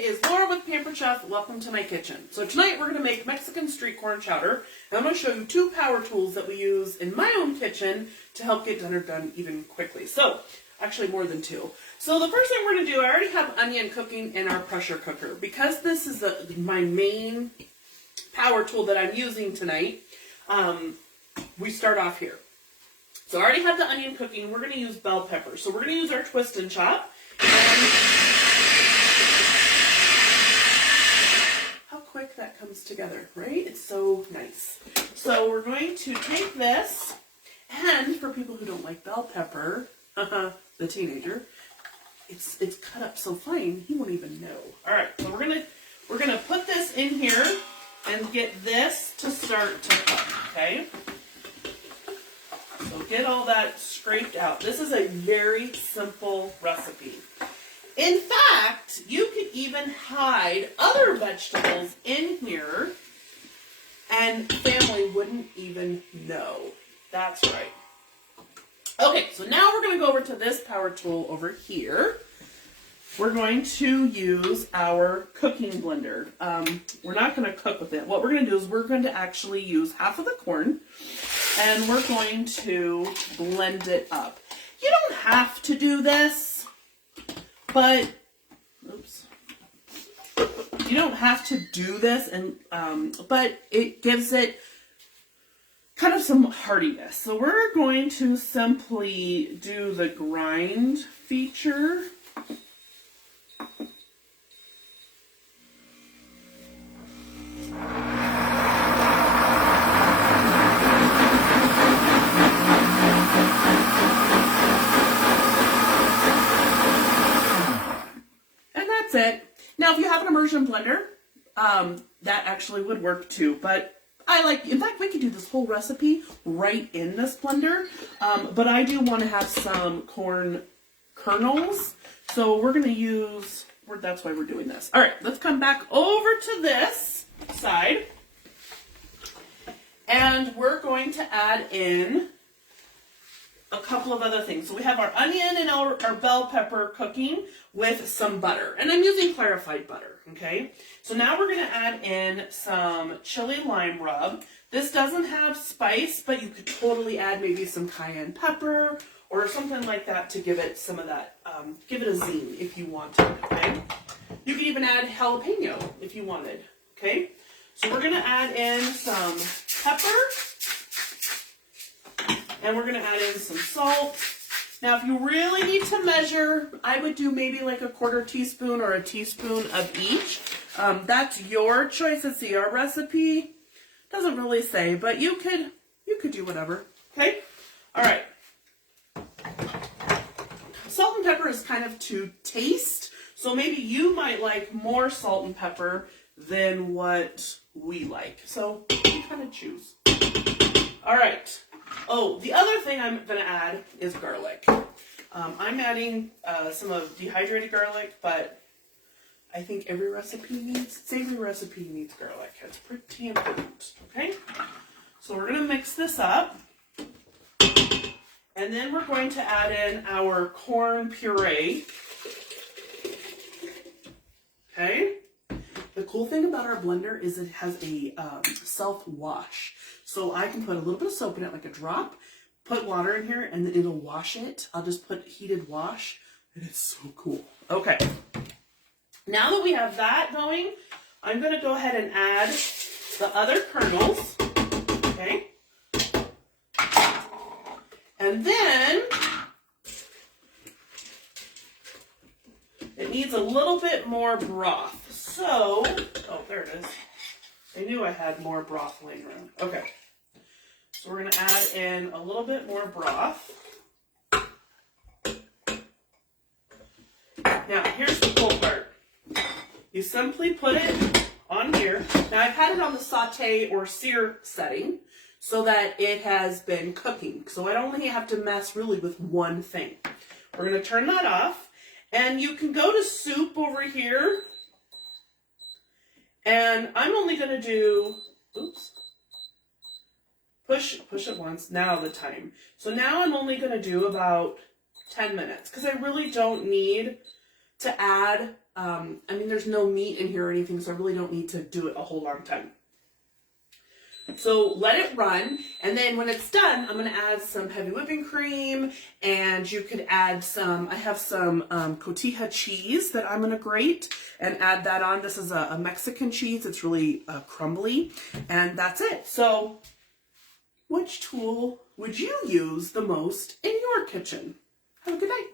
is Laura with Pampered Chef. Welcome to my kitchen. So tonight we're going to make Mexican street corn chowder. And I'm going to show you two power tools that we use in my own kitchen to help get dinner done even quickly. So, actually more than two. So the first thing we're going to do, I already have onion cooking in our pressure cooker. Because this is my main power tool that I'm using tonight, we start off here. So I already have the onion cooking. We're going to use bell pepper. So we're going to use our twist and chop. And how quick that comes together, right? It's so nice. So we're going to take this, and for people who don't like bell pepper, the teenager, it's cut up so fine he won't even know. All right, so we're gonna put this in here and get this to start to cook. Okay. So get all that scraped out. This is a very simple recipe. In fact, you could even hide other vegetables in here and family wouldn't even know. That's right. Okay, so now we're going to go over to this power tool over here. We're going to use our cooking blender. We're not going to cook with it. What we're going to do is we're going to actually use half of the corn and we're going to blend it up. You don't have to do this, but, oops. You don't have to do this, and but it gives it kind of some heartiness. So we're going to simply do the grind feature. It. Now, if you have an immersion blender, that actually would work too, but in fact, we could do this whole recipe right in this blender, but I do want to have some corn kernels, so we're going to use, that's why we're doing this. All right, let's come back over to this side, and we're going to add in a couple of other things. So we have our onion and our bell pepper cooking with some butter. And I'm using clarified butter, okay? So now we're going to add in some chili lime rub. This doesn't have spice, but you could totally add maybe some cayenne pepper or something like that to give it some of that, give it a zing if you wanted, okay? You could even add jalapeno if you wanted, okay? So we're going to add in some pepper. And we're going to add in some salt. Now, if you really need to measure, I would do maybe like a quarter teaspoon or a teaspoon of each. That's your choice. Let's see, our recipe doesn't really say, but you could do whatever. Okay? All right. Salt and pepper is kind of to taste. So maybe you might like more salt and pepper than what we like. So you kind of choose. All right. Oh, the other thing I'm going to add is garlic. I'm adding some of dehydrated garlic, but I think every savory recipe needs garlic. It's pretty important, okay? So we're going to mix this up. And then we're going to add in our corn puree. Okay? The cool thing about our blender is it has a self-wash. So I can put a little bit of soap in it, like a drop, put water in here, and then it'll wash it. I'll just put heated wash, and it's so cool. Okay. Now that we have that going, I'm going to go ahead and add the other kernels. Okay. And then it needs a little bit more broth. So, oh, there it is. I knew I had more broth laying around. Okay. So we're going to add in a little bit more broth. Now, here's the cool part. You simply put it on here. Now, I've had it on the saute or sear setting so that it has been cooking. So I only have to mess really with one thing. We're going to turn that off. And you can go to soup over here. And I'm only going to do, oops, push it once, now the time. So now I'm only going to do about 10 minutes because I really don't need to add I mean, there's no meat in here or anything, so I really don't need to do it a whole long time. So let it run, and then when it's done, I'm going to add some heavy whipping cream, and you could add some, I have some cotija cheese that I'm going to grate and add that on. This is a Mexican cheese. It's really crumbly, and that's it. So which tool would you use the most in your kitchen? Have a good night.